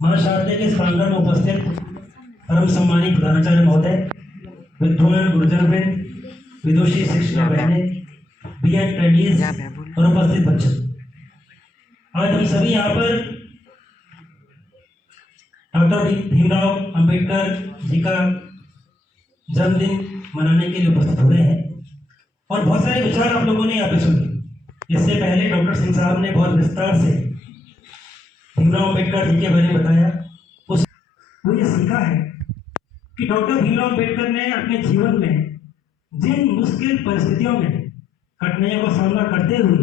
महाशारदे के प्रांगण में उपस्थित परम सम्मानित प्रधानाचार्य महोदय, विद्वान गुरुजन वृंद, विदुषी शिक्षक बहने, बीएड ट्रेनीज और उपस्थित बच्चों, आज हम सभी यहाँ पर डॉक्टर भीमराव अंबेडकर जी का जन्मदिन मनाने के लिए उपस्थित हो रहे हैं और बहुत सारे विचार आप लोगों ने यहाँ पे सुने। इससे पहले डॉक्टर सिंह साहब ने बहुत विस्तार से भीमराव अंबेडकर जी के बारे में बताया। उस वो ये सीखा है कि डॉक्टर भीमराव अंबेडकर ने अपने जीवन में जिन मुश्किल परिस्थितियों में कठिनाइयों का सामना करते हुए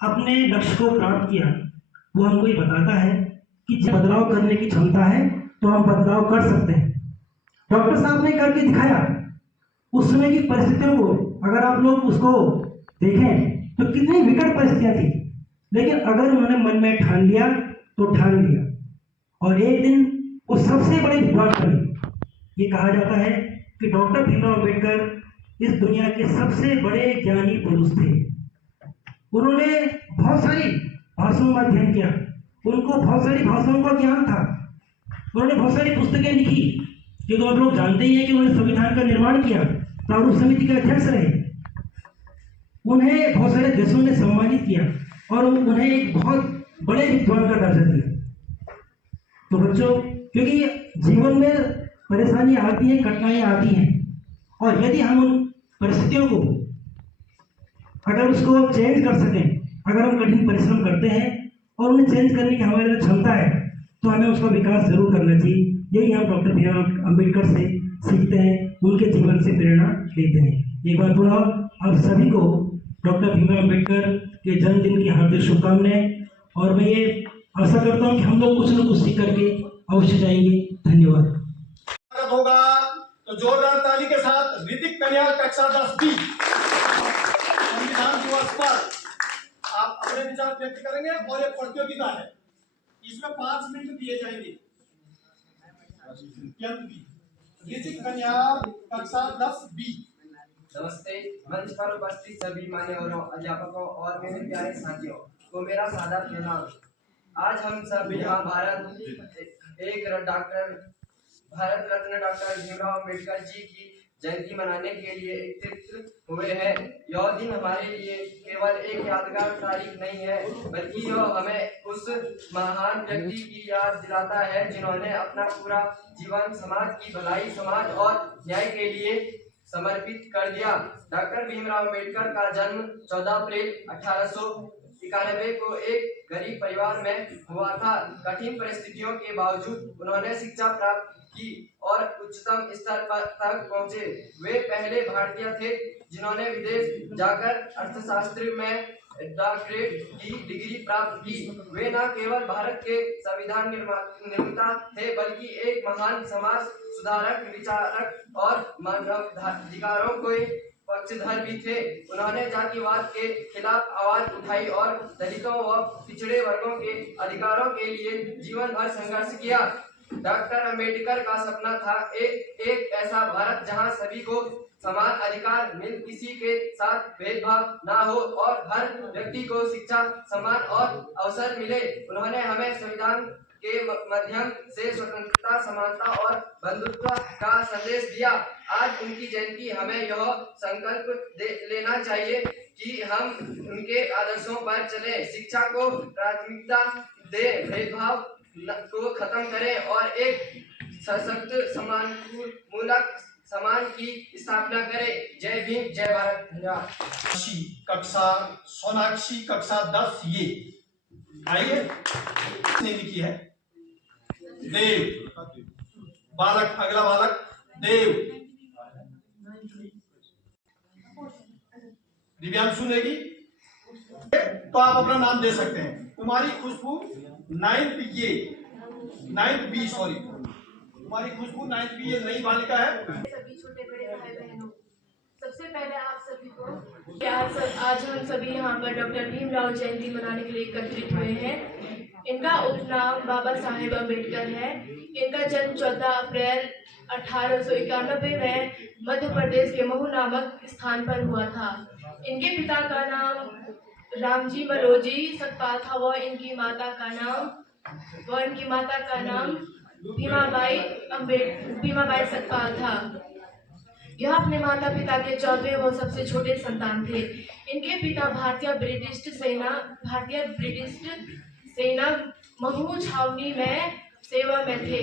अपने लक्ष्य को प्राप्त किया, वो हमको ये बताता है कि जब बदलाव करने की क्षमता है तो हम बदलाव कर सकते हैं। डॉक्टर साहब ने करके दिखाया। उस समय की परिस्थितियों को अगर आप लोग उसको देखें तो कितनी विकट परिस्थितियां थी, लेकिन अगर उन्होंने मन में ठान लिया तो ठान लिया और एक दिन वो सबसे बड़े विद्वान बने। ये कहा जाता है कि डॉक्टर भीमराव अंबेडकर इस दुनिया के सबसे बड़े ज्ञानी पुरुष थे। उन्होंने बहुत सारी भाषाओं का अध्ययन किया, उनको बहुत सारी भाषाओं का ज्ञान था, उन्होंने बहुत सारी पुस्तकें लिखी, क्योंकि आप लोग जानते ही हैं कि उन्होंने संविधान का निर्माण किया, प्रारूप समिति के अध्यक्ष रहे, उन्हें बहुत सारे देशों ने सम्मानित किया और उन्हें एक बहुत बड़े विद्वान का दर्जा दिया। तो बच्चों, क्योंकि जीवन में परेशानी आती है, कठिनाइयां आती हैं, और यदि हम उन परिस्थितियों को अगर उसको चेंज कर सकें, अगर हम कठिन परिश्रम करते हैं और उन्हें चेंज करने की हमारे अंदर क्षमता है, तो हमें उसका विकास जरूर करना चाहिए। यही हम डॉक्टर भीमराव अंबेडकर से सीखते हैं, उनके जीवन से प्रेरणा लेते हैं। एक बार थोड़ा आप सभी को डॉक्टर भीमराव अंबेडकर के जन्मदिन की हार्दिक शुभकामनाएं, और मैं ये आशा करता हूँ कि हम लोग कुछ न कुछ सीख करके अवश्य जाएंगे। धन्यवाद। होगा तो जोरदार ताली के साथ ऋतिक कन्या कक्षा 10B संविधान दिवस पर आप अपने विचार व्यक्त करेंगे और एक प्रतियोगिता है, इसमें 5 मिनट दिए जाएंगे। ऋतिक कन्या कक्षा 10B। नमस्ते। मंच पर उपस्थित सभी मान्यवरों, अध्यापकों और मेरे प्यारे साथियों को मेरा सादर प्रणाम। आज हम सब यहाँ भारत रत्न डॉक्टर भीमराव अंबेडकर जी की जयंती मनाने के लिए एकत्रित हुए हैं। यह दिन हमारे लिए केवल एक यादगार तारीख नहीं है, बल्कि यह हमें उस महान व्यक्ति की याद दिलाता है जिन्होंने अपना पूरा जीवन समाज की भलाई, समाज और न्याय के लिए समर्पित कर दिया। डॉक्टर भीमराव अंबेडकर का जन्म 14 अप्रैल 1891 को एक गरीब परिवार में हुआ था। कठिन परिस्थितियों के बावजूद उन्होंने शिक्षा प्राप्त की और उच्चतम स्तर तक पहुंचे। वे पहले भारतीय थे जिन्होंने विदेश जाकर अर्थशास्त्र में डॉक्टरेट की डिग्री प्राप्त की। वे न केवल भारत के संविधान निर्माता थे, बल्कि एक महान समाज सुधारक, विचारक और मानवाधिकारों के पक्षधर भी थे। उन्होंने जातिवाद के खिलाफ आवाज उठाई और दलितों व पिछड़े वर्गों के अधिकारों के लिए जीवन भर संघर्ष किया। डॉक्टर अंबेडकर का सपना था एक ऐसा भारत जहां सभी को समान अधिकार मिल, किसी के साथ भेदभाव ना हो और हर व्यक्ति को शिक्षा, सम्मान और अवसर मिले। उन्होंने हमें संविधान के माध्यम से स्वतंत्रता, समानता और बंधुत्व का संदेश दिया। आज उनकी जयंती हमें यह संकल्प लेना चाहिए कि हम उनके आदर्शों पर चलें, शिक्षा को प्राथमिकता दें, भेदभाव को खत्म करें और एक सशक्त सम्मानमूलक समाज की स्थापना करें। जय भीम, जय भारत। धन्यवाद। सोनाक्षी कक्षा 10 ये आइए ने लिखी है देव। बालक, अगला बालक देव। दिव्यांग सुनेगी तो आप अपना नाम दे सकते हैं। कुमारी खुशबू 9th B सॉरी, कुमारी खुशबू 9th B, ये नई बालिका है। सभी छोटे बड़े भाई बहनों, सबसे पहले आप सभी को आज हम सभी यहाँ पर डॉक्टर भीमराव जयंती मनाने के लिए एकत्रित हुए हैं। इनका उपनाम बाबा साहेब अम्बेडकर है। इनका जन्म 14 अप्रैल 1891 में मध्य प्रदेश के महू नामक स्थान पर हुआ था। इनके पिता का नाम रामजी मलोजी सतपाल था व इनकी माता का नाम और इनकी माता का नाम भीमाबाई सतपाल था। यह अपने माता पिता के चौथे व सबसे छोटे संतान थे। इनके पिता भारतीय ब्रिटिश सेना महू छावनी में सेवा में थे।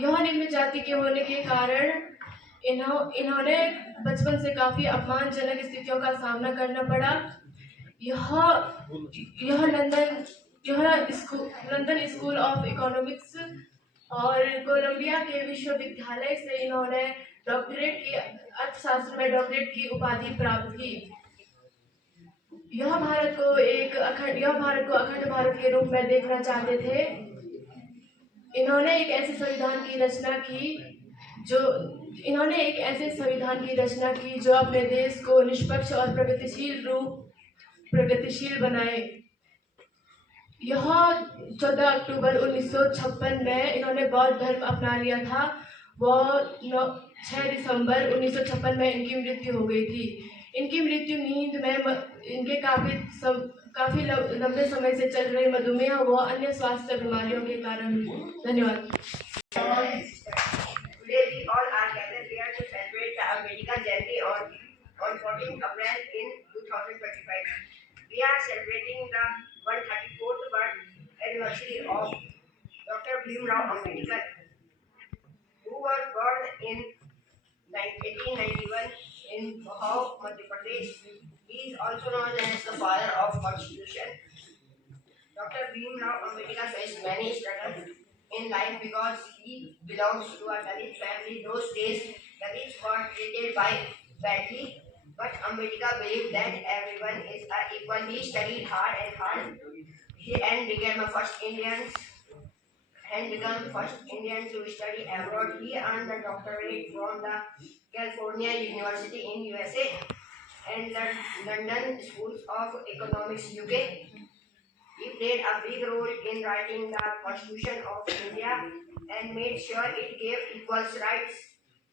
यह निम्न जाति के होने के कारण इन्होंने बचपन से काफी अपमानजनक स्थितियों का सामना करना पड़ा। यह लंदन स्कूल ऑफ इकोनॉमिक्स और कोलंबिया के विश्वविद्यालय से इन्होंने अर्थशास्त्र में डॉक्टरेट की उपाधि प्राप्त की। यह भारत को अखंड भारत के रूप में देखना चाहते थे। इन्होंने एक ऐसे संविधान की रचना की जो अपने देश को निष्पक्ष और प्रगतिशील बनाए। यह 14 अक्टूबर 1956 में इन्होंने बौद्ध धर्म अपना लिया था। वह 6 दिसंबर 1956 में इनकी मृत्यु हो गई थी। इनकी मृत्यु नींद में इनके काफी लंबे समय से चल रहे मधुमेह व अन्य स्वास्थ्य बीमारियों के कारण हुई। धन्यवाद। Today we all are gathered here to celebrate the Ambedkar Jayanti on 14th April in 2025. We are celebrating the 134th birth anniversary of Dr. Bhimrao Ambedkar, who was born in 1891 in Bhau, Madhya Pradesh. He is also known as the father of Constitution. Dr. Bhimrao Ambedkar faced many struggles in life because he belongs to a Dalit family. Those days, Dalits were treated badly, but Ambedkar believed that everyone is equal. He studied hard and became the first Indian to study abroad. He earned a doctorate from the California University in USA and London Schools of Economics, UK. He played a big role in writing the Constitution of India and made sure it gave equal rights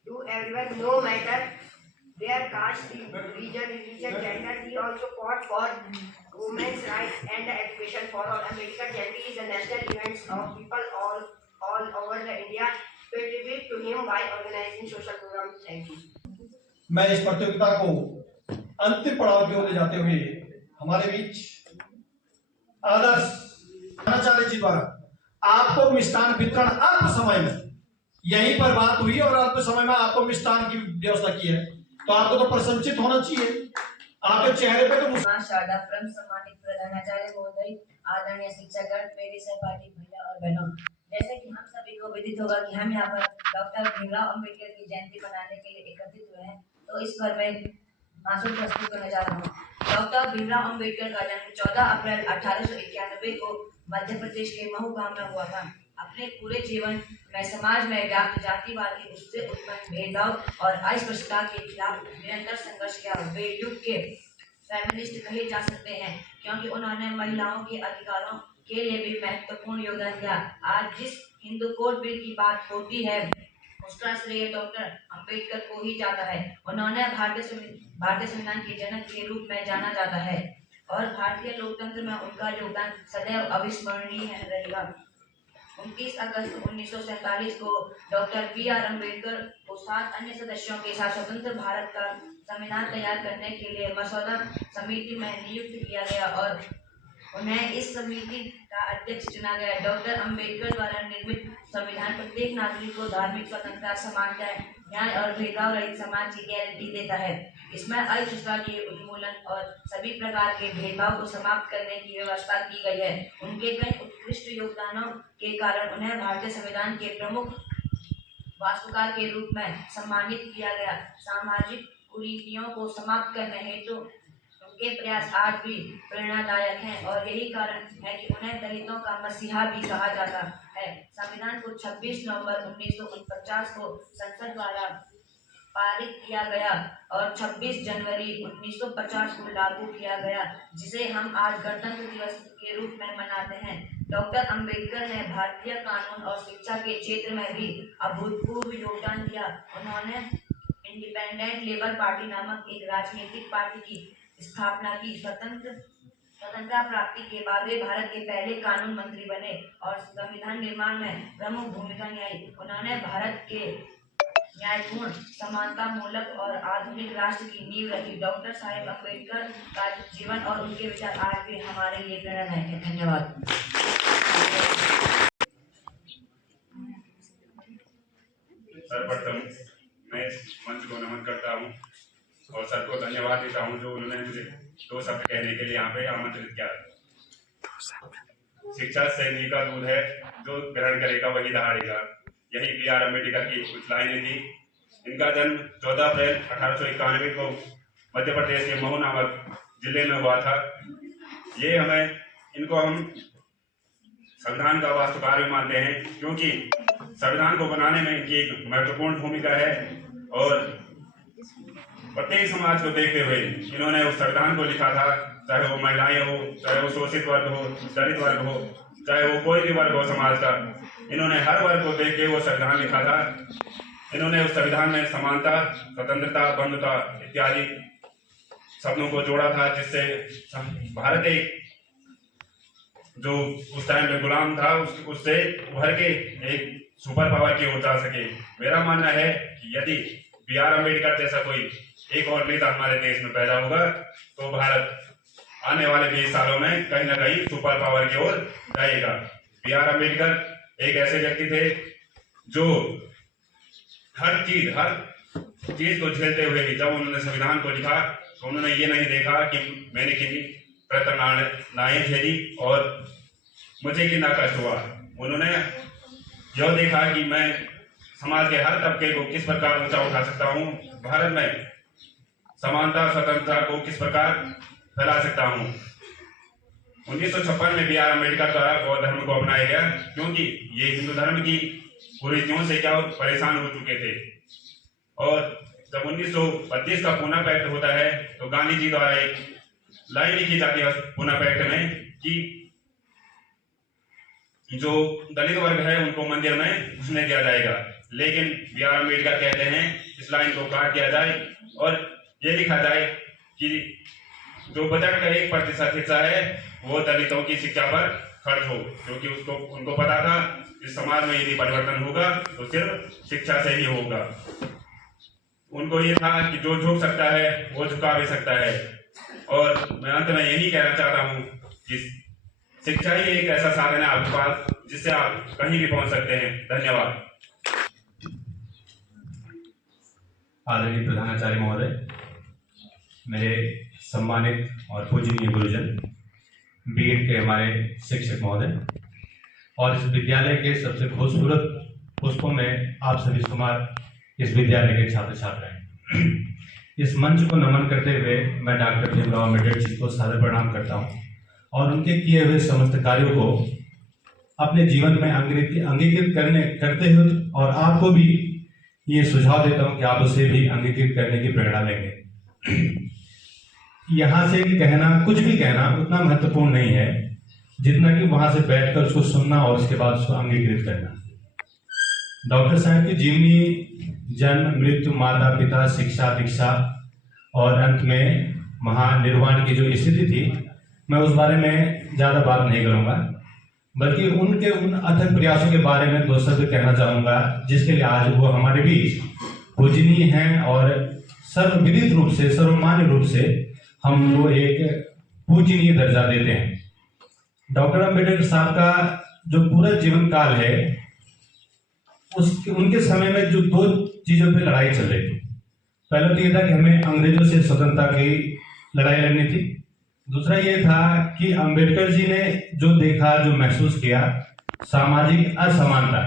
to everyone, no matter their caste, religion, gender. He also fought for women's rights and education for all. Ambedkar Jayanti is a national event of people all over the India. Pay tribute to him by organizing social programs. Thank you. मैं इस प्रतियोगिता को अंतिम पड़ाव की ओर ले जाते हुए हमारे बीच आदर्श आचार्य जी द्वारा आपको मिष्ठान वितरण अल्प समय में यहीं पर बात हुई और अल्प समय में आपको मिष्ठान की व्यवस्था की है, तो आपको तो प्रशंसित होना चाहिए। आपके चेहरे पे तो शारदा परम सम्मानित प्रधानाचार्य महोदय, आदरणीय शिक्षकगण, मेरे सहपाठी भैया और बहनों, जैसे कि हम सभी को विदित होगा कि हम यहाँ पर डॉक्टर भीमराव अंबेडकर की जयंती मनाने के लिए एकत्रित हुए हैं, तो इस पर मैं भाषण प्रस्तुत करने जा रहा हूँ। डॉक्टर भीमराव अंबेडकर का जन्म 14 अप्रैल 1891 को मध्य प्रदेश के महू गांव में हुआ था। अपने पूरे जीवन में समाज में व्याप्त जातिवादी, उससे उत्पन्न भेदभाव और अस्पृश्यता के खिलाफ निरंतर संघर्ष किया। वे युग के फेमिनिस्ट कहे जा सकते हैं क्योंकि उन्होंने महिलाओं के अधिकारों के लिए भी महत्वपूर्ण योगदान दिया। आज जिस हिंदू कोड बिल की बात होती है उसका श्रेय डॉक्टर अंबेडकर को ही जाता है। उन्होंने भारतीय संविधान के जनक के रूप में जाना जाता है और भारतीय लोकतंत्र में उनका योगदान सदैव अविस्मरणीय रहेगा। 29 अगस्त 1947 को डॉक्टर बी.आर. अम्बेडकर को 7 अन्य सदस्यों के साथ स्वतंत्र भारत का संविधान तैयार करने के लिए मसौदा समिति में नियुक्त किया गया और उन्हें इस समिति का अध्यक्ष चुना गया। डॉक्टर अंबेडकर द्वारा निर्मित संविधान प्रत्येक नागरिक को धार्मिक स्वतंत्रता, समानता, न्याय और भेदभाव रहित समाज की गारंटी देता है। इसमें अस्पृश्यता के उन्मूलन और सभी प्रकार के भेदभाव को समाप्त करने की व्यवस्था की गई है। उनके कई उत्कृष्ट योगदानों के कारण उन्हें भारतीय संविधान के प्रमुख वास्तुकार के रूप में सम्मानित किया गया। सामाजिक कुरीतियों को समाप्त करने हेतु उनके प्रयास आज भी प्रेरणादायक हैं और यही कारण है कि उन्हें दलितों का मसीहा भी कहा जाता है। संविधान को 26 नवंबर 1949 को संसद द्वारा पारित किया गया और 26 जनवरी 1950 को लागू किया गया, जिसे हम आज गणतंत्र दिवस के रूप में मनाते हैं। डॉक्टर अंबेडकर ने भारतीय कानून और शिक्षा के क्षेत्र में भी अभूतपूर्व योगदान दिया। उन्होंने इंडिपेंडेंट लेबर पार्टी नामक एक राजनीतिक पार्टी की स्थापना की। स्वतंत्रता प्राप्ति के बाद वे भारत के पहले कानून मंत्री बने और संविधान निर्माण में प्रमुख भूमिका निभाई। उन्होंने भारत के न्यायपूर्ण, समानता मूलक और आधुनिक राष्ट्र की नींव रखी। डॉक्टर साहेब अम्बेडकर का जीवन और उनके विचार आज भी हमारे लिए प्रेरणादायक है। धन्यवाद। सर्वप्रथम मैं इस मंच को नमन करता हूँ और सबको धन्यवाद देता हूँ जो उन्होंने मुझे 2 शब्द कहने के लिए यहाँ पे आमंत्रित किया। शिक्षा सैनिक का दूध है, जो ग्रहण करेगा वही दहाड़ेगा। यही B.R. अम्बेडकर की कुछ लाइनें थी। इनका जन्म 14 अप्रैल 1891 को मध्य प्रदेश के महू नामक जिले में हुआ था। इनको हम संविधान का वास्तुकार भी मानते हैं, क्योंकि संविधान को बनाने में इनकी एक महत्वपूर्ण भूमिका है और प्रत्येक समाज को देखते हुए इन्होंने उस संविधान को लिखा था, चाहे वो महिलाएं हो, चाहे वो शोषित वर्ग हो, दलित वर्ग हो, चाहे वो कोई भी वर्ग हो समाज का, इन्होंने हर वर्ग को देख के वो संविधान लिखा था। इन्होंने उस संविधान में समानता, स्वतंत्रता, बंधुता इत्यादि शब्दों को जोड़ा था, जिससे भारत एक जो उस टाइम पे गुलाम था उससे उभर के एक सुपर पावर की ओर जा सके। मेरा मानना है कि यदि B.R. अम्बेडकर जैसा कोई एक और नेता हमारे देश में पैदा होगा तो भारत आने वाले 20 सालों में कहीं ना कहीं सुपर पावर की ओर जाएगा। B.R. अम्बेडकर एक ऐसे व्यक्ति थे जो हर चीज को झेलते हुए भी जब उन्होंने संविधान को लिखा तो उन्होंने ये नहीं देखा कि मैंने कितनी प्रताड़नाएं झेली और मुझे कितना कष्ट हुआ। उन्होंने यह देखा कि मैं समाज के हर तबके को किस प्रकार ऊंचा उठा सकता हूँ, भारत में समानता, स्वतंत्रता को किस प्रकार फैला सकता हूँ। 1956 में B.R. अम्बेडकर द्वारा बौद्ध धर्म को अपनाया गया, क्योंकि ये हिंदू धर्म की कुरीतियों से क्या परेशान हो चुके थे। और जब 1932 का पूना पैक्ट होता है तो गांधी जी द्वारा एक लाइन लिखी जाती है पूना पैक्ट में कि जो दलित वर्ग है उनको मंदिर में घुसने दिया जाएगा, लेकिन B.R. अम्बेडकर कहते हैं इस लाइन को काट दिया जाए और ये लिखा जाए कि जो बजट का 1% हिस्सा है वो दलितों की शिक्षा पर खर्च हो, क्योंकि उनको पता था इस समाज में यदि परिवर्तन होगा तो सिर्फ शिक्षा से ही होगा। उनको ये था कि जो झुक सकता है वो झुका भी सकता है। और मैं अंत में यही कहना चाहता हूँ कि शिक्षा ही एक ऐसा साधन है आपके पास जिससे आप कहीं भी पहुंच सकते हैं। धन्यवाद। आदरणीय प्रधानाचार्य महोदय, मेरे सम्मानित और पूजनीय गुरुजन, B.Ed के हमारे शिक्षक महोदय और इस विद्यालय के सबसे खूबसूरत पुष्पों में आप सभी शुमार इस विद्यालय के छात्र छात्राएं, इस मंच को नमन करते हुए मैं डॉक्टर भीमराव अम्बेडकर जी को सादर प्रणाम करता हूं और उनके किए हुए समस्त कार्यों को अपने जीवन में अंगीकृत करते हुए और आपको भी ये सुझाव देता हूं कि आप उसे भी अंगीकृत करने की प्रेरणा लेंगे। यहाँ से कहना, कुछ भी कहना उतना महत्वपूर्ण नहीं है जितना कि वहां से बैठकर उसको सुनना और उसके बाद उसको अंगीकृत करना। डॉक्टर साहब की जीवनी, जन्म, मृत्यु, माता पिता, शिक्षा, दीक्षा और अंत में महानिर्वाण की जो स्थिति थी, मैं उस बारे में ज्यादा बात नहीं करूंगा, बल्कि उनके उन अथक प्रयासों के बारे में 2 शब्द कहना चाहूंगा, जिसके लिए आज वो हमारे बीच पूजनीय हैं और सर्वविदित रूप से, सर्वमान्य रूप से हम वो एक पूजनीय दर्जा देते हैं। डॉक्टर अम्बेडकर साहब का जो पूरा जीवन काल है, उनके समय में जो 2 चीजों पे लड़ाई चल रही थी। पहला तो ये था कि हमें अंग्रेजों से स्वतंत्रता की लड़ाई लड़नी थी। दूसरा ये था कि अम्बेडकर जी ने जो देखा, जो महसूस किया, सामाजिक असमानता,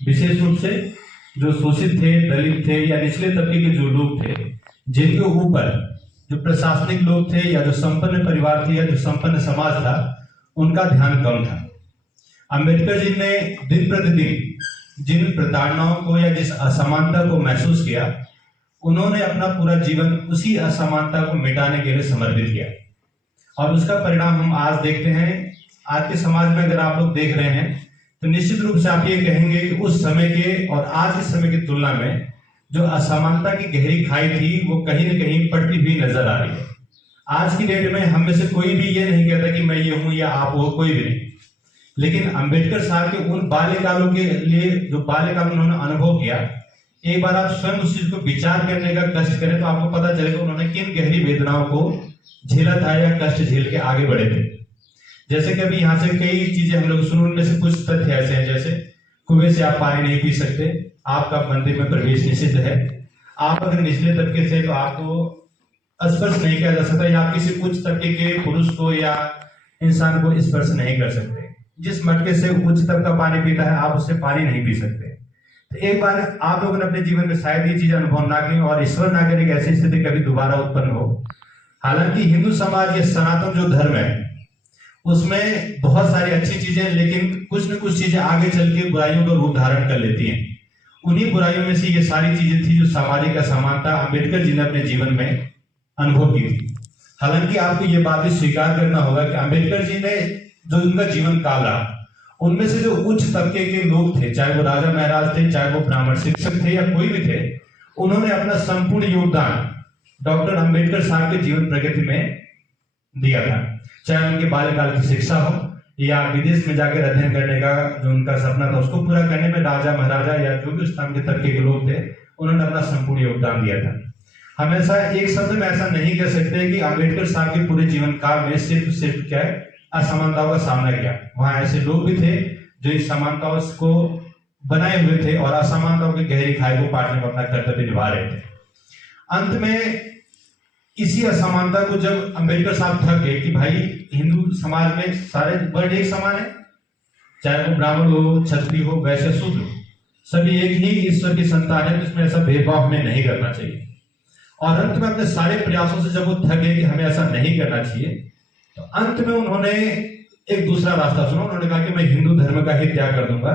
विशेष रूप से जो शोषित थे, दलित थे या निचले तबके के जो लोग थे, जिनके ऊपर जो प्रशासनिक लोग थे या जो संपन्न परिवार थे या जो संपन्न समाज था, उनका ध्यान कम था। अम्बेडकर जी ने दिन प्रतिदिन जिन प्रताड़नाओं को या जिस असमानता को महसूस किया, उन्होंने अपना पूरा जीवन उसी असमानता को मिटाने के लिए समर्पित किया और उसका परिणाम हम आज देखते हैं। आज के समाज में अगर आप लोग देख रहे हैं तो निश्चित रूप से आप ये कहेंगे कि उस समय के और आज के समय की तुलना में जो असमानता की गहरी खाई थी वो कहीं न कहीं पड़ती हुई नजर आ रही है। आज की डेट में हम में से कोई भी ये नहीं कहता कि मैं ये हूं या आप हो, कोई भी नहीं। लेकिन अंबेडकर साहब के उन बाल्यकालों के लिए जो बाल्यकाल उन्होंने अनुभव किया, एक बार आप स्वयं उस चीज को विचार करने का कष्ट करें तो आपको पता चलेगा उन्होंने किन गहरी वेदनाओं को झेला था या कष्ट झेल के आगे बढ़े थे। जैसे कि अभी यहाँ से कई चीजें हम लोग सुन, उनमें से कुछ तथ्य ऐसे हैं जैसे कुएं से आप पानी नहीं पी सकते, आपका मंदिर में प्रवेश निषिद्ध है, आप अगर निचले तबके से तो आपको स्पर्श नहीं किया जा सकता, या आप किसी उच्च तबके के पुरुष को या इंसान को स्पर्श नहीं कर सकते। जिस मटके से उच्च तबका पानी पीता है आप उससे पानी नहीं पी सकते। तो एक बार आप लोगों ने अपने जीवन में शायद ये चीज अनुभव ना की और ईश्वर ना करे कि ऐसी स्थिति कभी दोबारा उत्पन्न हो। हालांकि हिंदू समाज या सनातन जो धर्म है उसमें बहुत सारी अच्छी चीजें, लेकिन कुछ न कुछ चीजें आगे चल के बुराइयों का रूप धारण कर लेती हैं। उन्हीं बुराइयों में से ये सारी चीजें थी जो सामाजिक असमानता अम्बेडकर जी ने अपने जीवन में अनुभव की थी। हालांकि आपको ये बात भी स्वीकार करना होगा कि अम्बेडकर जी ने जो उनका जीवन काल रहा उनमें से जो उच्च तबके के लोग थे, चाहे वो राजा महाराज थे, चाहे वो ब्राह्मण शिक्षक थे या कोई भी थे, उन्होंने अपना संपूर्ण योगदान डॉक्टर अंबेडकर साहब के जीवन प्रगति में दिया था। चाहे उनके बाल्यकाल की शिक्षा हो या विदेश में जाकर अध्ययन करने का जो उनका सपना था उसको पूरा करने में राजा महाराजा या जो भी उस टाइम के तबके के लोग थे उन्होंने अपना संपूर्ण योगदान दिया था। हमेशा एक शब्द में ऐसा नहीं कह सकते कि अंबेडकर साहब के पूरे जीवन काल में सिर्फ क्या है असमानताओं का सामना किया। वहां ऐसे लोग भी थे जो इस समानताओं को बनाए हुए थे और असमानताओं की गहरी खाई को पाटने में अपना कर्तव्य निभा रहे थे। अंत में इसी असमानता को जब अंबेडकर साहब थक गए कि भाई हिंदू समाज में सारे वर्ग एक समान है, चाहे वो ब्राह्मण हो, क्षत्रिय हो, वैश्य, शूद्र हो, सभी एक ही ईश्वर की संतान है, तो इसमें ऐसा भेदभाव हमें नहीं करना चाहिए। और अंत में अपने सारे प्रयासों से जब वो थक गए कि हमें ऐसा नहीं करना चाहिए, तो अंत में उन्होंने एक दूसरा रास्ता चुना। उन्होंने कहा कि मैं हिंदू धर्म का ही त्याग कर दूंगा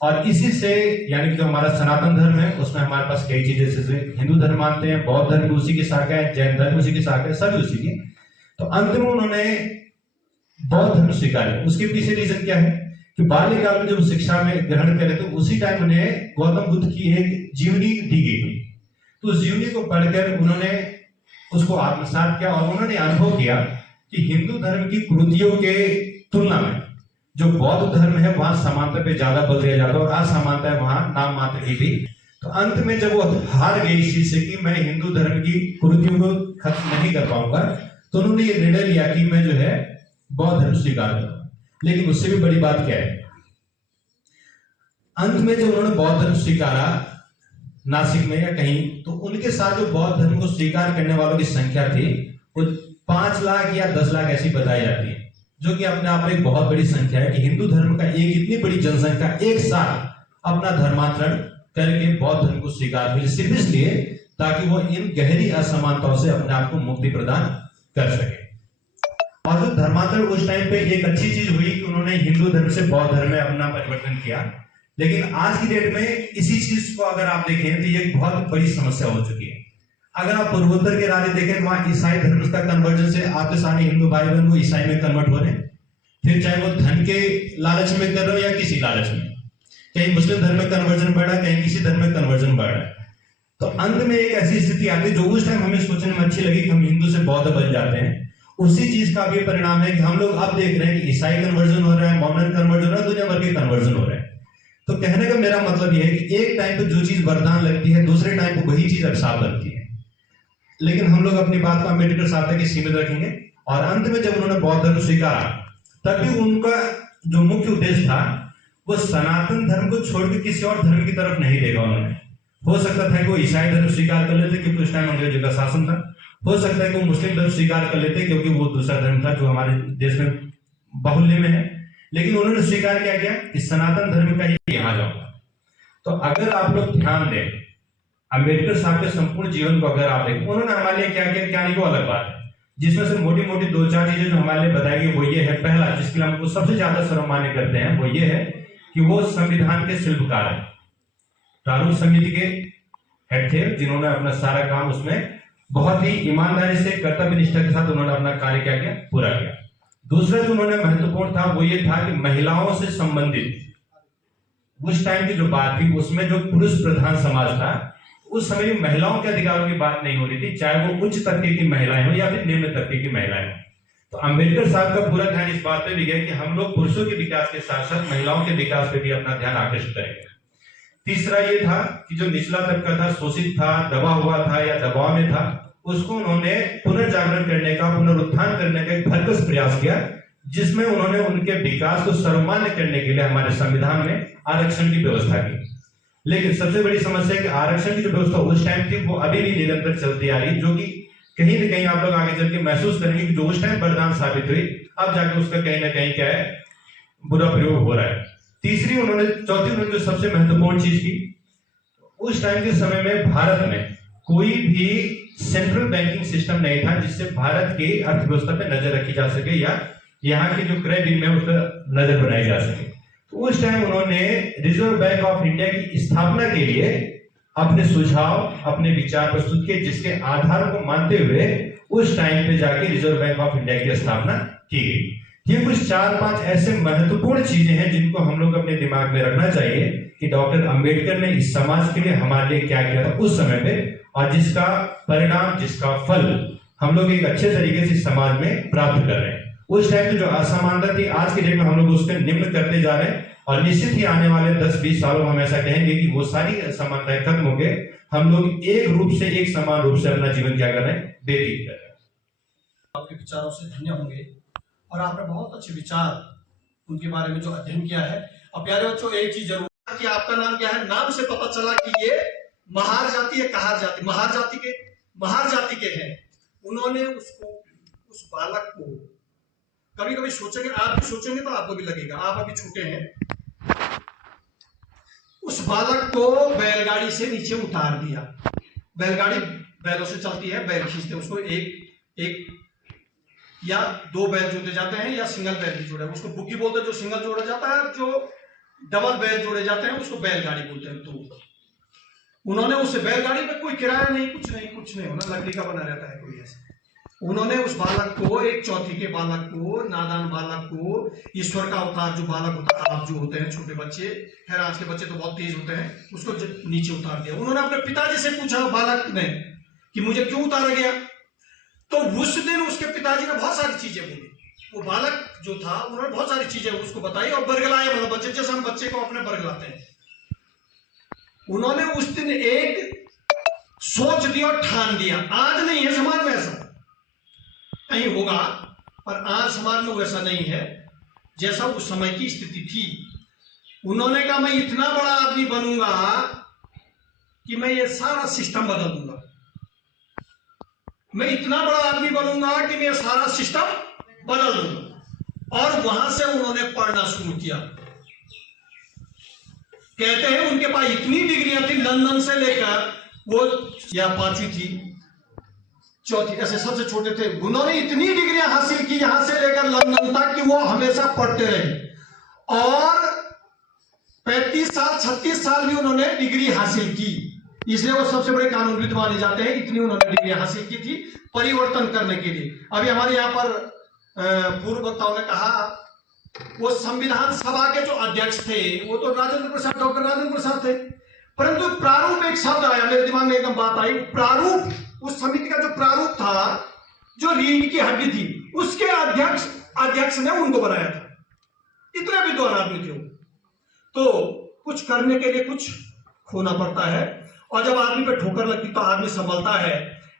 और इसी से यानी कि जो हमारा सनातन धर्म है उसमें हमारे पास कई चीजें जैसे हिंदू धर्म मानते हैं, बौद्ध धर्म उसी की शाखा है, जैन धर्म उसी की शाखा है, सभी उसी की। तो अंत में उन्होंने बौद्ध धर्म स्वीकार किया। उसके पीछे रीजन क्या है कि बाल्यकाल में जब शिक्षा में ग्रहण करे तो उसी टाइम उन्हें गौतम बुद्ध की एक जीवनी दी गई थी। तो उस जीवनी को पढ़कर उन्होंने उसको आत्मसात किया और उन्होंने अनुभव किया कि हिंदू धर्म की कुरीतियों के तुलना में जो बौद्ध धर्म है वहां समानता पे ज्यादा बल दिया जाता है और असमानता है वहां नाम मात्र की थी। तो अंत में जब वो हार गई इस चीज से कि मैं हिंदू धर्म की कुरीतियों को खत्म नहीं कर पाऊंगा, तो उन्होंने ये निर्णय लिया कि मैं जो है बौद्ध धर्म स्वीकार करूंगा। लेकिन उससे भी बड़ी बात क्या है, अंत में जब उन्होंने बौद्ध धर्म स्वीकारा नासिक में या कहीं, तो उनके साथ जो बौद्ध धर्म को स्वीकार करने वालों की संख्या थी वो 5 लाख या 10 लाख ऐसी बताई जाती है, जो कि अपने आप में एक बहुत बड़ी संख्या है कि हिंदू धर्म का एक इतनी बड़ी जनसंख्या एक साथ अपना धर्मांतरण करके बौद्ध धर्म को स्वीकार किया, सिर्फ इसलिए ताकि वो इन गहरी असमानताओं से अपने आप को मुक्ति प्रदान कर सके। और जो धर्मांतरण उस टाइम पे एक अच्छी चीज हुई कि उन्होंने हिंदू धर्म से बौद्ध धर्म में अपना परिवर्तन किया। लेकिन आज की डेट में इसी चीज को अगर आप देखें तो ये एक बहुत बड़ी समस्या हो चुकी है। अगर आप पूर्वोत्तर के राज्य देखें तो वहां ईसाई धर्म का कन्वर्जन से आपके सामने हिंदू भाई बहन वो ईसाई में कन्वर्ट हो रहे हैं, फिर चाहे वो धन के लालच में कर रहे हो या किसी लालच में, कहीं मुस्लिम धर्म में कन्वर्जन बढ़ रहा है, कहीं किसी धर्म में कन्वर्जन बढ़ रहा है। तो अंत में एक ऐसी स्थिति आती है जो उस टाइम हमें सोचने में अच्छी लगी कि हम हिंदू से बौद्ध बन जाते हैं, उसी चीज का भी परिणाम है कि हम लोग अब देख रहे हैं कि ईसाई कन्वर्जन हो रहा है, मॉडर्न कन्वर्जन हो रहा है, दुनिया भर के कन्वर्जन हो रहे हैं। तो कहने का मेरा मतलब यह है कि एक टाइम पे जो चीज वरदान लगती है दूसरे टाइम पे वही चीज अभिशाप बनती है। लेकिन हम लोग अपनी बात को अम्बेडकर साहब तक सीमित रखेंगे और अंत में जब उन्होंने बौद्ध धर्म स्वीकारा तभी उनका जो मुख्य उद्देश्य था वो सनातन धर्म को छोड़कर किसी और धर्म की तरफ नहीं देखा। उन्होंने हो सकता था कि वो ईसाई धर्म स्वीकार कर लेते क्योंकि उस टाइम अंग्रेजों का शासन था, हो सकता है कि वो मुस्लिम धर्म स्वीकार कर लेते क्योंकि वो दूसरा धर्म था जो हमारे देश में बाहुल्य में है। लेकिन उन्होंने स्वीकार क्या किया कि सनातन धर्म का ही यहां जाऊंगा। तो अगर आप लोग ध्यान दें अंबेडकर साहब के संपूर्ण जीवन को अगर आप देखें, उन्होंने हमारे लिए क्या किया क्या नहीं वो अलग बात है, जिसमें से मोटी मोटी 2-4 चीजें जो हमारे लिए बताई गई वो ये है। पहला जिसके लिए हमको सबसे ज्यादा सर्वमान्य करते हैं वो ये है कि वो संविधान के शिल्पकार है, प्रारूप समिति के हेड थे जिन्होंने अपना सारा काम उसमें बहुत ही ईमानदारी से कर्तव्य निष्ठा के साथ उन्होंने अपना कार्य क्या किया पूरा किया। दूसरा जो उन्होंने महत्वपूर्ण था वो ये था कि महिलाओं से संबंधित उस टाइम की जो बात थी उसमें जो पुरुष प्रधान समाज था उस समय महिलाओं के अधिकारों की बात नहीं हो रही थी, चाहे वो उच्च तबके की महिलाएं हो या फिर निम्न तबके की महिलाएं हो। तो अंबेडकर साहब का पूरा ध्यान इस बात पे भी गया कि हम लोग पुरुषों के विकास के साथ साथ महिलाओं के विकास पे भी अपना ध्यान आकर्षित करेंगे। तीसरा ये था कि जो निचला तबका था, शोषित था, दबा हुआ था या दबाव में था, उसको उन्होंने पुनर्जागरण करने का, पुनरुत्थान करने का एक भरकस प्रयास किया, जिसमें उन्होंने उनके विकास को सर्वमान्य करने के लिए हमारे संविधान में आरक्षण की व्यवस्था की। लेकिन सबसे बड़ी समस्या है कि आरक्षण की जो व्यवस्था उस टाइम थी वो अभी भी निरंतर चलती आ रही, जो कि कहीं न कहीं आप लोग आगे चल के महसूस करेंगे कि जो उस टाइम वरदान साबित हुई, अब जाके उसका कहीं ना कहीं क्या है, बुरा प्रयोग हो रहा है। चौथी उन्होंने जो सबसे महत्वपूर्ण चीज की, उस टाइम के समय में भारत में कोई भी सेंट्रल बैंकिंग सिस्टम नहीं था जिससे भारत की अर्थव्यवस्था पे नजर रखी जा सके या यहाँ के जो क्रय विनिमय है उस पर नजर बनाई जा सके। तो उस टाइम उन्होंने रिजर्व बैंक ऑफ इंडिया की स्थापना के लिए अपने सुझाव, अपने विचार प्रस्तुत किए, जिसके आधार को मानते हुए उस टाइम पे जाके रिजर्व बैंक ऑफ इंडिया की स्थापना की गई। ये कुछ 4-5 ऐसे महत्वपूर्ण चीजें हैं जिनको हम लोग अपने दिमाग में रखना चाहिए कि डॉक्टर अंबेडकर ने इस समाज के लिए हमारे लिए क्या किया था उस समय पे, और जिसका परिणाम, जिसका फल हम लोग एक अच्छे तरीके से समाज में प्राप्त कर रहे हैं। उस टाइम पे जो असमानता थी, आज के डेट में हम लोग उसको निम्न करते जा रहे हैं, और निश्चित ही आने वाले 10-20 सालों में हम ऐसा कहेंगे कि वो सारी असमानताएं खत्म हो गए, हम लोग एक रूप से, एक समान रूप से अपना जीवन क्या कर रहे हैं, व्यतीत कर रहे हैं। आपके विचारों से धन्य होंगे और आपने बहुत अच्छे विचार उनके बारे में जो अध्ययन किया है। अब प्यारे बच्चों, एक चीज जरूर कि आपका नाम क्या है। नाम से पता चला कि ये महार जाति है, कहार जाति, महार जाति के हैं। उन्होंने उसको, उस बालक को, कभी कभी सोचेंगे, आप भी सोचेंगे तो आपको भी लगेगा, आप अभी छोटे हैं, उस बालक को बैलगाड़ी से नीचे उतार दिया। बैलगाड़ी बैलों से चलती है, बैल खींचते हैं उसको, एक या 2 बैल जोड़े जाते हैं या सिंगल बैल भी जोड़े, उसको बुग्गी बोलते हैं जो सिंगल जोड़ा जाता है, जो डबल बैल जोड़े जाते हैं उसको बैलगाड़ी बोलते हैं। तो उन्होंने उस बैलगाड़ी पे कोई किराया नहीं, कुछ नहीं होना, लकड़ी का बना रहता है कोई ऐसा। उन्होंने उस बालक को, एक चौथी के बालक को, नादान बालक को, ईश्वर का अवतार जो बालक होता है, आप जो होते हैं छोटे बच्चे, खैर आज के बच्चे तो बहुत तेज होते हैं, उसको नीचे उतार दिया। उन्होंने अपने पिताजी से पूछा, बालक ने, कि मुझे क्यों उतारा गया। तो उस दिन उसके पिताजी ने बहुत सारी चीजें बोली। वो बालक जो था, उन्होंने बहुत सारी चीजें उसको बताई और बरगलाए, मतलब बच्चे जैसे हम बच्चे को अपने बरगलाते हैं। उन्होंने उस दिन एक सोच दिया और ठान दिया। आज नहीं है समाज में ऐसा, कहीं होगा, पर आज समाज में वैसा नहीं है जैसा उस समय की स्थिति थी। उन्होंने कहा, मैं इतना बड़ा आदमी बनूंगा कि मैं ये सारा सिस्टम बदल दूंगा, मैं इतना बड़ा आदमी बनूंगा कि मैं सारा सिस्टम बदल दूंगा। और वहां से उन्होंने पढ़ना शुरू किया। कहते हैं उनके पास इतनी डिग्रियां थी, लंदन से लेकर वो या 5वीं थी, चौथी, ऐसे सबसे छोटे थे। उन्होंने इतनी डिग्रियां हासिल की यहां से लेकर लंदन तक कि वो हमेशा पढ़ते रहे, और 35 साल 36 साल भी उन्होंने डिग्री हासिल की, इसलिए वो सबसे बड़े कानूनविद माने जाते हैं। इतनी उन्होंने डिग्रियां हासिल की थी परिवर्तन करने के लिए। अभी हमारे यहाँ पर पूर्व वक्ताओं ने कहा, वो संविधान सभा के जो अध्यक्ष थे वो तो राजेंद्र प्रसाद, डॉक्टर राजेंद्र प्रसाद थे, परंतु प्रारूप एक शब्द आया मेरे दिमाग में, एकदम बात आई, प्रारूप, उस समिति का जो प्रारूप था, जो रीढ़ की हड्डी थी, उसके अध्यक्ष ने उनको बनाया था। इतने विद्वान आदमी थे। तो कुछ करने के लिए कुछ खोना पड़ता है, और जब आदमी पे ठोकर लगती तो आदमी संभलता है।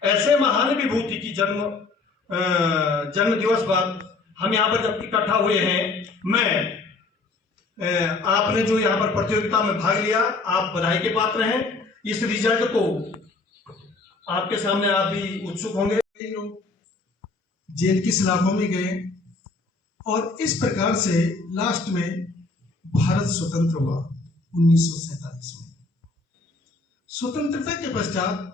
ऐसे महान विभूति की जन्म दिवस पर हम यहाँ पर जब इकट्ठा हुए हैं, आपने जो यहाँ पर प्रतियोगिता में भाग लिया, आप बधाई के पात्र हैं। इस रिजल्ट को आपके सामने आप भी उत्सुक होंगे। जेल की सलाखों में गए और इस प्रकार से लास्ट में भारत स्वतंत्र हुआ 1947 में। स्वतंत्रता के पश्चात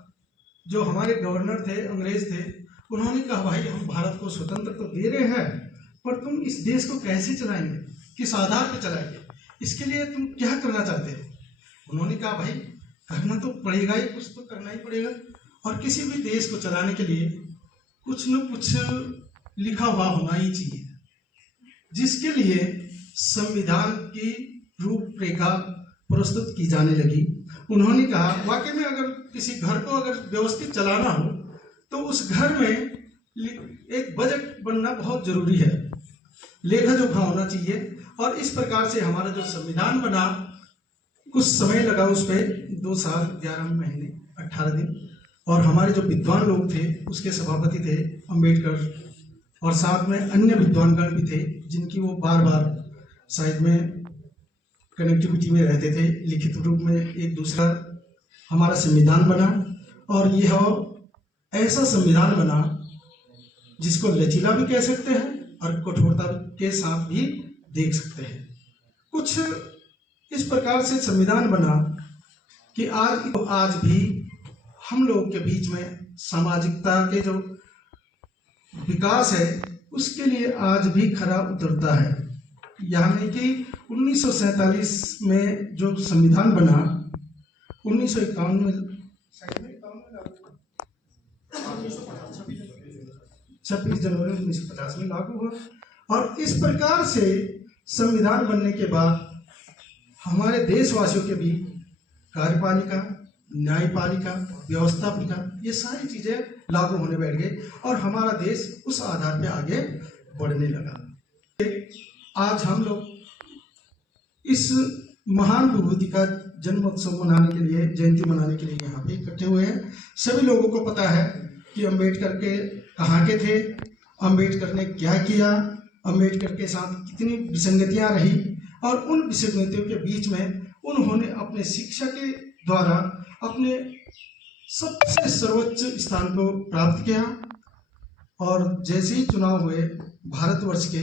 जो हमारे गवर्नर थे, अंग्रेज थे, उन्होंने कहा, भाई हम भारत को स्वतंत्र तो दे रहे हैं, पर तुम इस देश को कैसे चलाएंगे, किस आधार पर चलाएंगे, इसके लिए तुम क्या करना चाहते हो। उन्होंने कहा, भाई करना तो पड़ेगा ही, कुछ तो करना ही पड़ेगा, और किसी भी देश को चलाने के लिए कुछ न कुछ लिखा हुआ होना ही चाहिए, जिसके लिए संविधान की रूपरेखा प्रस्तुत की जाने लगी। उन्होंने कहा वाकई में अगर किसी घर को अगर व्यवस्थित चलाना हो तो उस घर में एक बजट बनना बहुत जरूरी है, लेखा जोखा होना चाहिए। और इस प्रकार से हमारा जो संविधान बना, कुछ समय लगा उस पर, 2 साल 11 महीने 18 दिन। और हमारे जो विद्वान लोग थे उसके सभापति थे अंबेडकर, और साथ में अन्य विद्वानगण भी थे जिनकी वो बार बार साइड में कनेक्टिविटी में रहते थे। लिखित रूप में एक दूसरा हमारा संविधान बना, और यह ऐसा संविधान बना जिसको लचीला भी कह सकते हैं और कठोरता के साथ भी देख सकते हैं। कुछ इस प्रकार से संविधान बना कि आज भी हम लोग के बीच में सामाजिकता के जो विकास है उसके लिए आज भी खरा उतरता है। यानी कि 1947 में जो संविधान बना, 1951 में 26 जनवरी 1950 में लागू हुआ। और इस प्रकार से संविधान बनने के बाद हमारे देशवासियों के बीच कार्यपालिका, न्यायपालिका, व्यवस्थापिका, ये सारी चीजें लागू होने बैठ गई और हमारा देश उस आधार पे आगे बढ़ने लगा। आज हम लोग इस महान विभूति का जन्मोत्सव मनाने के लिए, जयंती मनाने के लिए यहाँ पे इकट्ठे हुए हैं। सभी लोगों को पता है कि अम्बेडकर के कहाँ के थे, अम्बेडकर ने क्या किया, अम्बेडकर के साथ कितनी विसंगतियां रही, और उन विसंगतियों के बीच में उन्होंने अपने शिक्षा के द्वारा अपने सबसे सर्वोच्च स्थान को प्राप्त किया। और जैसे ही चुनाव हुए भारतवर्ष के,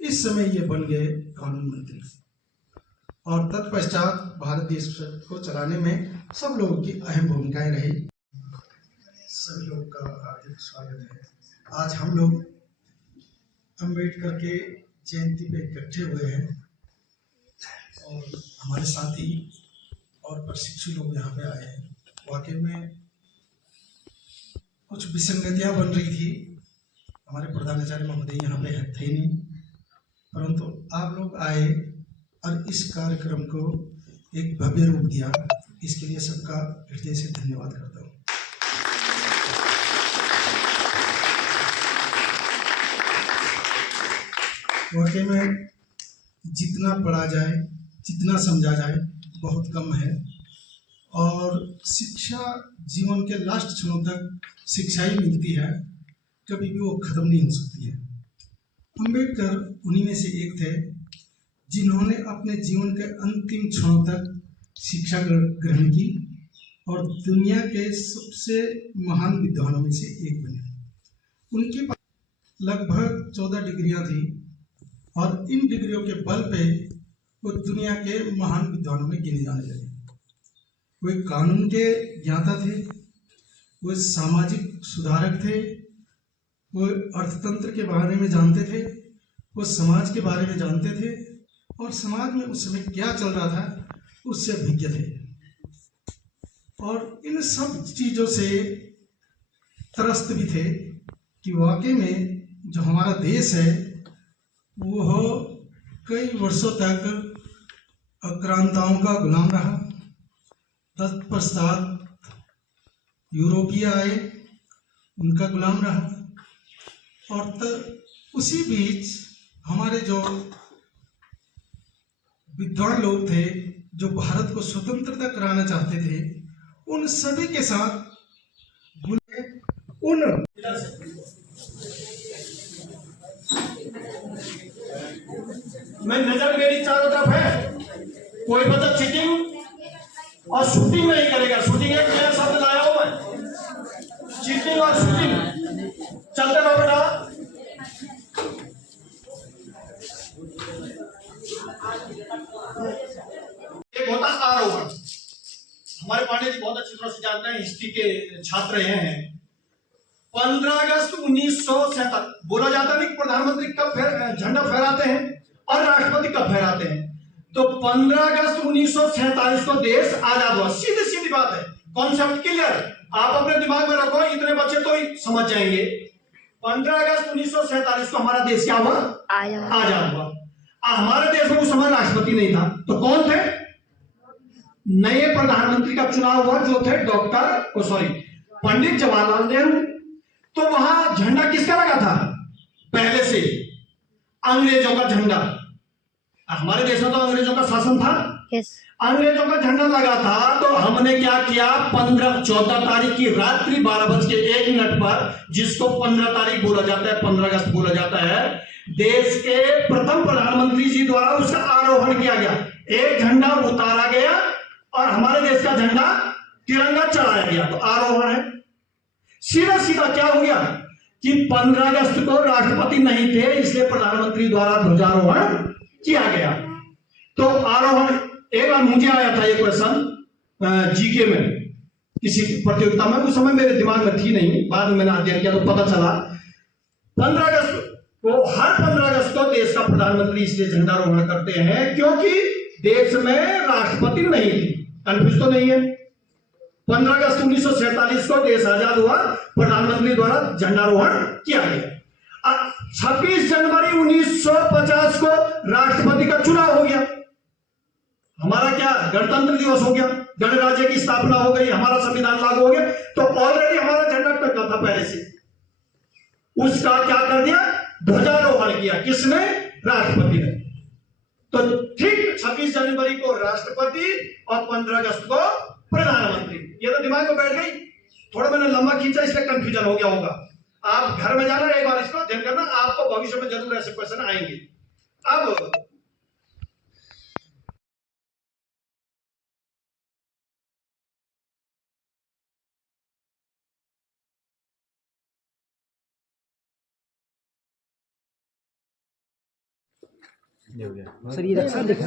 इस समय ये बन गए कानून मंत्री, और तत्पश्चात भारत देश को चलाने में सब लोगों की अहम भूमिकाएं रही। सभी लोगों का हार्दिक स्वागत है। आज हम लोग अम्बेडकर के जयंती पे इकट्ठे हुए हैं, और हमारे साथी और प्रशिक्षु लोग यहाँ पे आए हैं। वाकई में कुछ विसंगतियाँ बन रही थी, हमारे प्रधानाचार्य महोदय यहाँ पे थे नहीं, परंतु आप लोग आए और इस कार्यक्रम को एक भव्य रूप दिया। इसके लिए सबका हृदय से धन्यवाद करता हूँ। वाकई में जितना पढ़ा जाए, जितना समझा जाए, बहुत कम है। और शिक्षा जीवन के लास्ट क्षणों तक शिक्षा ही मिलती है, कभी भी वो खत्म नहीं हो सकती है। अम्बेडकर उन्हीं में से एक थे जिन्होंने अपने जीवन के अंतिम क्षणों तक शिक्षा ग्रहण की और दुनिया के सबसे महान विद्वानों में से एक बने। उनके पास लगभग 14 डिग्रियां थी, और इन डिग्रियों के बल पे वो दुनिया के महान विद्वानों में गिने जाने लगे। वे कानून के ज्ञाता थे, वे सामाजिक सुधारक थे, वो अर्थतंत्र के बारे में जानते थे, वो समाज के बारे में जानते थे, और समाज में उस समय क्या चल रहा था उससे अभिज्ञ थे। और इन सब चीज़ों से त्रस्त भी थे कि वाकई में जो हमारा देश है वो कई वर्षों तक आक्रांताओं का गुलाम रहा। तत्पश्चात यूरोपीय आए, उनका गुलाम रहा, और उसी बीच हमारे जो विद्वान लोग थे जो भारत को स्वतंत्रता कराना चाहते थे, उन सभी के साथ मैं नजर मेरी चारों तरफ है, कोई बच्चा चीटिंग और शूटिंग नहीं करेगा। शूटिंग एक नया शब्द लाया हूं मैं, चीटिंग और शूटिंग। चलते रहो बेटा। एक होता आरोहण। हमारे पांडे जी बहुत अच्छी तरह से जानते हैं, हिस्ट्री के छात्र रहे हैं। 15 अगस्त 1947 बोला जाता है कि प्रधानमंत्री कब झंडा फहराते हैं और राष्ट्रपति कब फहराते हैं। तो 15 अगस्त 1947 को देश आजाद हुआ। सीधी सीधी बात है, कॉन्सेप्ट क्लियर। आप अपने दिमाग में रखो, इतने बच्चे तो ही समझ जाएंगे। 15 अगस्त 1947 को हमारा देश क्या हुआ? आजाद हुआ। हमारे देश में उस समय राष्ट्रपति नहीं था, तो कौन थे? नए प्रधानमंत्री का चुनाव हुआ जो थे पंडित जवाहरलाल नेहरू। तो वहां झंडा किसका लगा था? पहले से अंग्रेजों का झंडा। हमारे देश में तो अंग्रेजों का शासन था, अंग्रेजों का झंडा लगा था। तो हमने क्या किया, 14 तारीख की रात्रि 12:01 पर, जिसको 15 तारीख बोला जाता है, 15 अगस्त बोला जाता है, देश के प्रथम प्रधानमंत्री जी द्वारा उसका आरोहण किया गया। एक झंडा उतारा गया और हमारे देश का झंडा तिरंगा चढ़ाया गया। तो आरोहण है। सीधा सीधा क्या हो गया कि 15 अगस्त को राष्ट्रपति नहीं थे, इसलिए प्रधानमंत्री द्वारा ध्वजारोहण किया गया। तो आरोहण, एक बार मुझे आया था ये क्वेश्चन जीके में किसी प्रतियोगिता में, उस समय मेरे दिमाग में थी नहीं, बाद में मैंने अध्ययन किया तो पता चला 15 अगस्त को, हर 15 अगस्त को देश का प्रधानमंत्री इसलिए झंडारोहण करते हैं क्योंकि देश में राष्ट्रपति नहीं थी। कंफ्यूज तो नहीं है? 15 अगस्त 1947 को देश आजाद हुआ, प्रधानमंत्री द्वारा झंडारोहण किया गया। 26 जनवरी 1950 को राष्ट्रपति का चुनाव हो गया। हमारा क्या गणतंत्र दिवस हो गया, गणराज्य की स्थापना हो गई, हमारा संविधान लागू हो गया। तो ऑलरेडी हमारा झंडा टंगा था पहले से, उसका क्या कर दिया, ध्वजारोहण किया। किसने? राष्ट्रपति ने। तो ठीक 26 जनवरी को राष्ट्रपति और 15 अगस्त को प्रधानमंत्री। ये तो दिमाग में बैठ गई। थोड़ा मैंने लंबा खींचा इसलिए कंफ्यूजन हो गया होगा। आप घर में जाना, एक बार इसको अध्ययन करना, आपको भविष्य में जरूर ऐसे क्वेश्चन आएंगे। अब सर ये रक्षा दिखा